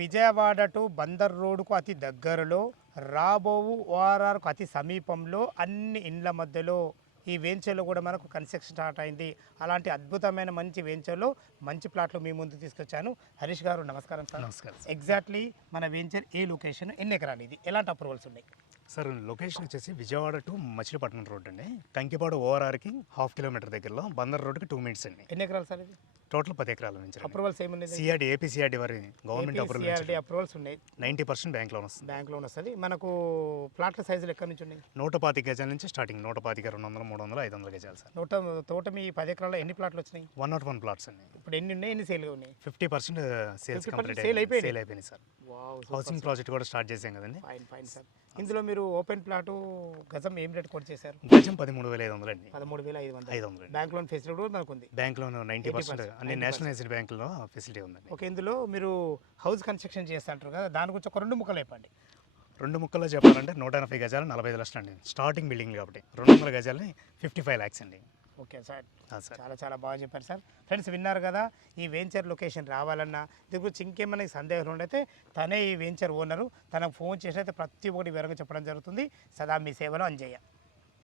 Vijayawada to Bandar రోడ్డుకు అతి దగ్గరలో, రాబోవు ఓఆర్ఆర్కు అతి సమీపంలో, అన్ని ఇండ్ల మధ్యలో ఈ వెంచర్లో కూడా మనకు కన్స్ట్రక్షన్ స్టార్ట్ అయింది. అలాంటి అద్భుతమైన మంచి వెంచర్లో మంచి ప్లాట్లు మీ ముందు తీసుకొచ్చాను. హరీష్ గారు నమస్కారం సార్. నమస్కారం. ఎగ్జాక్ట్లీ మన వెంచర్ ఏ లొకేషన్, ఎన్ని ఎకరాలు, ఇది ఎలాంటి అప్రూవల్స్ ఉన్నాయి? సార్ లొకేషన్ వచ్చేసి విజయవాడ టు మచిలీపట్నం రోడ్ అండి. కంకిపాడు ఓఆర్ఆర్కి 1/2 కిలోమీటర్ దగ్గరలో, బందర్ రోడ్కి 2 మినిట్స్ అండి. ఎన్ని ఎకరాలు సార్ ఇది? టోటల్ 10 ఎకరాల నుంచి. అప్రూవల్స్ ఏమున్నాయి? సిఆర్డి, ఏపీ సిఆర్డి వారి గవర్నమెంట్ అప్రూవల్స్ ఉన్నాయి. 90% బ్యాంక్ లోన్ వస్తుంది. బ్యాంక్ లోన్ వస్తుంది. మనకు ప్లాట్ల సైజులు ఎక్కడి నుంచి ఉన్నాయి? 125 గజాల నుంచి స్టార్టింగ్. 125, 200, 300, 500 గజాలు సార్. తోట మీ 10 ఎకరాల్లో ఎన్ని ప్లాట్లు వచ్చినాయి? 101 ప్లాట్స్ అండి. ఇప్పుడు ఎన్ని ఉన్నాయి, ఎన్ని సేల్గా ఉన్నాయి? 50% సేల్స్ కంప్లీట్ సేల్ అయిపోయింది సార్. వావ్, హౌసింగ్ ప్రాజెక్ట్ కూడా స్టార్ట్ చేసాం కదండి. Fine fine sir. ఇందులో మీరు ఓపెన్ ప్లాట్ గజం ఏం రేట్ కోట్ చేశారు? గజం 13,500 అండి. 13,500. బ్యాంక్ లోన్ ఫెసిలిటీ కూడా మనకు ఉంది. బ్యాంక్ లోన్ 90%, అన్ని నేషనలైజ్డ్ బ్యాంకుల్లో ఫెసిలిటీ ఉందండి. ఓకే, ఇందులో మీరు హౌస్ కన్స్ట్రక్షన్ చేస్తుంటారు కదా, దాని గురించి ఒక 2 ముక్కలు చెప్పండి. 2 ముక్కల్లో చెప్పాలంటే 180 గజాలు 45 లక్షలు అండి. స్టార్టింగ్ బిల్డింగ్ కాబట్టి 200 గజాలని 55 lakhs అండి. ఓకే సార్, సార్ చాలా చాలా బాగా చెప్పారు సార్. ఫ్రెండ్స్ విన్నారు కదా, ఈ వెంచర్ లొకేషన్ రావాలన్నా దీని గురించి ఇంకేమైనా సందేహాలు ఉండైతే తనే ఈ వెంచర్ ఓనరు. తనకు ఫోన్ చేసినైతే ప్రతి ఒక్కటి వివరంగా చెప్పడం జరుగుతుంది. సదా మీ సేవలో అంజయ్య.